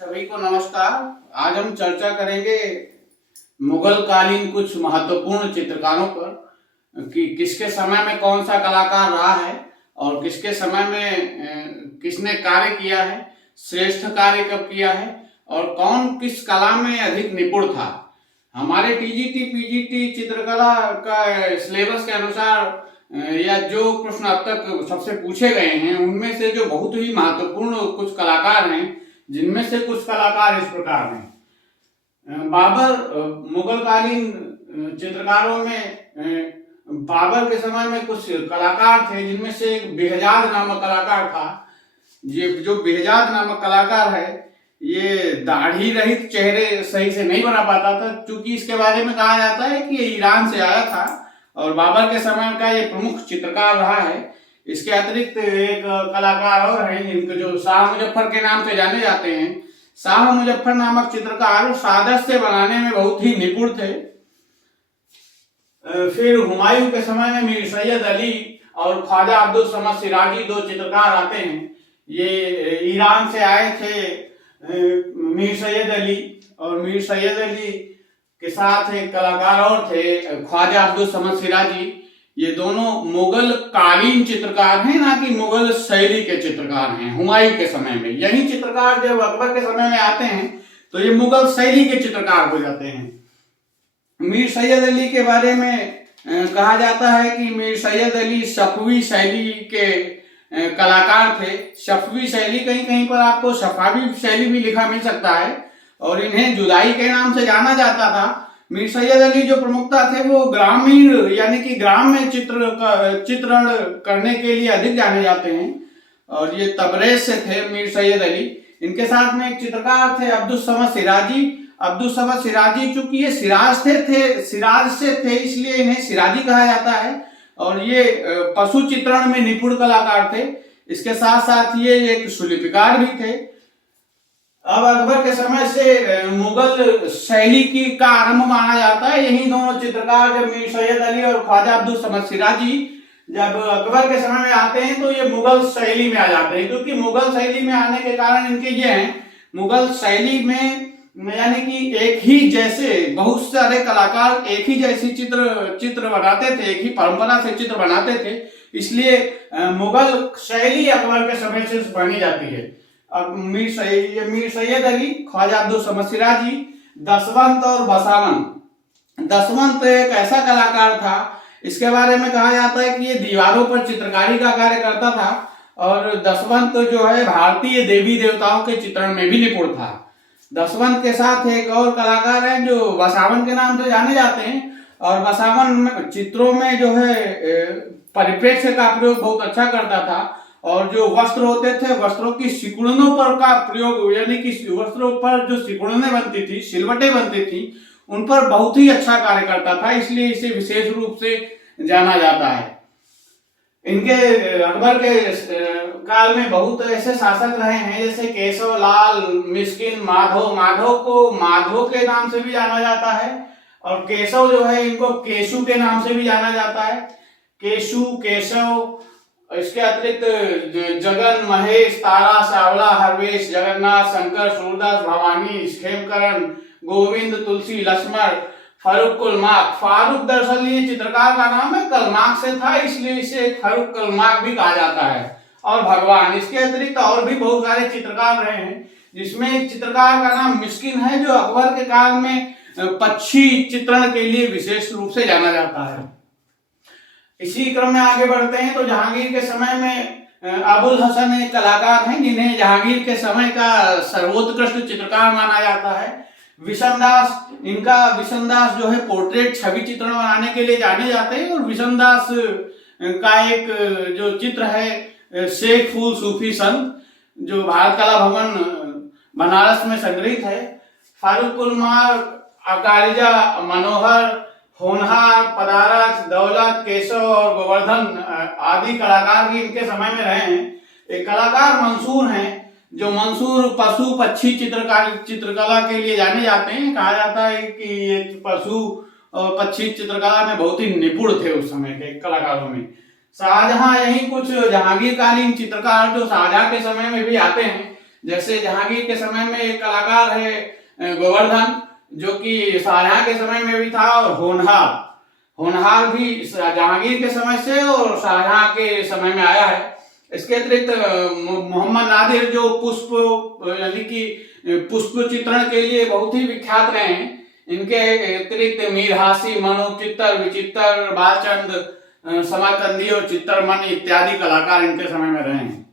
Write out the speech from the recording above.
सभी को नमस्कार। आज हम चर्चा करेंगे मुगल कालीन कुछ महत्वपूर्ण चित्रकारों पर कि किसके समय में कौन सा कलाकार रहा है और किसके समय में किसने कार्य किया है, श्रेष्ठ कार्य कब किया है और कौन किस कला में अधिक निपुण था। हमारे टीजीटी पीजीटी चित्रकला का सिलेबस के अनुसार या जो प्रश्न अब तक सबसे पूछे गए हैं उनमें से जो बहुत ही महत्वपूर्ण कुछ कलाकार हैं, जिनमें से कुछ कलाकार इस प्रकार हैं। बाबर, मुगलकालीन चित्रकारों में बाबर के समय में कुछ कलाकार थे, जिनमें से एक बेहजाद नामक कलाकार था। ये जो बेहजाद नामक कलाकार है, ये दाढ़ी रहित चेहरे सही से नहीं बना पाता था, क्योंकि इसके बारे में कहा जाता है कि ये ईरान से आया था और बाबर के समय का ये प्रमुख चित्रकार रहा है। इसके अतिरिक्त एक कलाकार और हैं जिनको जो शाह मुजफ्फर के नाम से जाने जाते हैं। शाह मुजफ्फर नामक चित्रकार सादस्य बनाने में बहुत ही निपुण थे। फिर हुमायूं के समय में मीर सैयद अली और ख्वाजा अब्दुल समद सिराजी दो चित्रकार आते हैं। ये ईरान से आए थे मीर सैयद अली, और मीर सैयद अली के साथ एक कलाकार और थे ख्वाजा अब्दुल समद सिराजी। ये दोनों मुगल कालीन चित्रकार हैं, ना कि मुगल शैली के चित्रकार हैं। हुमायूं के समय में यही चित्रकार जब अकबर के समय में आते हैं तो ये मुगल शैली के चित्रकार हो जाते हैं। मीर सैयद अली के बारे में कहा जाता है कि मीर सैयद अली सफवी शैली के कलाकार थे। सफवी शैली, कहीं कहीं पर आपको सफावी शैली भी लिखा मिल सकता है, और इन्हें जुदाई के नाम से जाना जाता था। मीर सैयद अली जो प्रमुखता थे वो ग्रामीण यानी कि ग्राम में चित्रण करने के लिए अधिक जाने जाते हैं, और ये तबरेज से थे मीर सैयद अली। इनके साथ में एक चित्रकार थे अब्दुल समद सिराजी। अब्दुल समद सिराजी, चूंकि ये सिराज से थे इसलिए इन्हें सिराजी कहा जाता है, और ये पशु चित्रण में निपुण कलाकार थे। इसके साथ साथ ये एक सुलिपिकार भी थे। अब अकबर के समय से मुगल शैली की का आरंभ माना जाता है। यही दोनों चित्रकार जब मीर सैयद अली और ख्वाजा अब्दुल समद सिराजी जब अकबर के समय में आते हैं तो ये मुगल शैली में आ जाते हैं, क्योंकि मुगल शैली में आने के कारण इनके ये हैं, मुगल शैली में यानी कि एक ही जैसे बहुत सारे कलाकार एक ही जैसी चित्र बनाते थे, एक ही परंपरा से चित्र बनाते थे, इसलिए मुगल शैली अकबर के समय से बनी जाती है। अब मीर सैयद अली, ख्वाजा अब्दुल समद सिराजी, दसवंत और बसावन। दसवंत एक ऐसा कलाकार था, इसके बारे में कहा जाता है कि ये दीवारों पर चित्रकारी का कार्य करता था, और दसवंत जो है भारतीय देवी देवताओं के चित्रण में भी निपुण था। दसवंत के साथ एक और कलाकार है जो बसावन के नाम से जाने जाते हैं, और बसावन चित्रों में जो है परिप्रेक्ष्य का प्रयोग बहुत अच्छा करता था, और जो वस्त्र होते थे वस्त्रों की सिकुड़नों पर का प्रयोग, यानी कि वस्त्रों पर जो सिकुड़ने बनती थी, सिलवटें बनती थी, उन पर बहुत ही अच्छा कार्य करता था, इसलिए इसे विशेष रूप से जाना जाता है। इनके अकबर के काल में बहुत ऐसे शासक रहे हैं जैसे केशव, लाल, मिस्किन, माधव। माधव को माधव के नाम से भी जाना जाता है, और केशव जो है इनको केशु के नाम से भी जाना जाता है। केशु, केशव। इसके अतिरिक्त जगन, महेश, तारा, सावला, हरवेश, जगन्नाथ, शंकर, सूरदास, भवानी, खेमकरण, गोविंद, तुलसी, लक्ष्मण, फारूक कलमाक। फारूक दरअसल ये चित्रकार का नाम है, कलमाक से था, इसलिए इसे फारूक कलमाक भी कहा जाता है। और भगवान। इसके अतिरिक्त और भी बहुत सारे चित्रकार रहे हैं, जिसमें एक चित्रकार का नाम मिस्किन है, जो अकबर के काल में पक्षी चित्रण के लिए विशेष रूप से जाना जाता है। इसी क्रम में आगे बढ़ते हैं तो जहांगीर के समय में अबुल हसन एक कलाकार हैं जिन्हें जहांगीर के समय का सर्वोत्कृष्ट चित्रकार माना जाता है। विशनदास, इनका विशनदास जो है पोर्ट्रेट छवि चित्रण बनाने के लिए जाने जाते हैं, और विशनदास का एक जो चित्र है शेख फूल सूफी संत, जो भारत कला भवन बनारस में संग्रहित है। फारूक कलमाक, अकारिजा, मनोहर, होनहार, पदारस, दौलत, केशव और गोवर्धन आदि कलाकार भी इनके समय में रहे हैं। एक कलाकार मंसूर हैं, जो मंसूर पशु पक्षी चित्रकला के लिए जाने जाते हैं। कहा जाता है कि ये पशु और पक्षी चित्रकला में बहुत ही निपुण थे उस समय के कलाकारों में। शाहजहां, यही कुछ जहांगीर कालीन चित्रकार जो शाहजहां के समय में भी आते हैं, जैसे जहांगीर के समय में एक कलाकार है गोवर्धन, जो कि शाहजहां के समय में भी था, और होनहार भी जहांगीर के समय से और शाहजहां के समय में आया है। इसके अतिरिक्त मोहम्मद नादिर जो पुष्प यानी कि पुष्प चित्रण के लिए बहुत ही विख्यात रहे हैं। इनके अतिरिक्त मीर हासी, मनु चित्तर, विचित्र, बालचंद, समरकंदी और चित्तरमन इत्यादि कलाकार इनके समय में रहे हैं।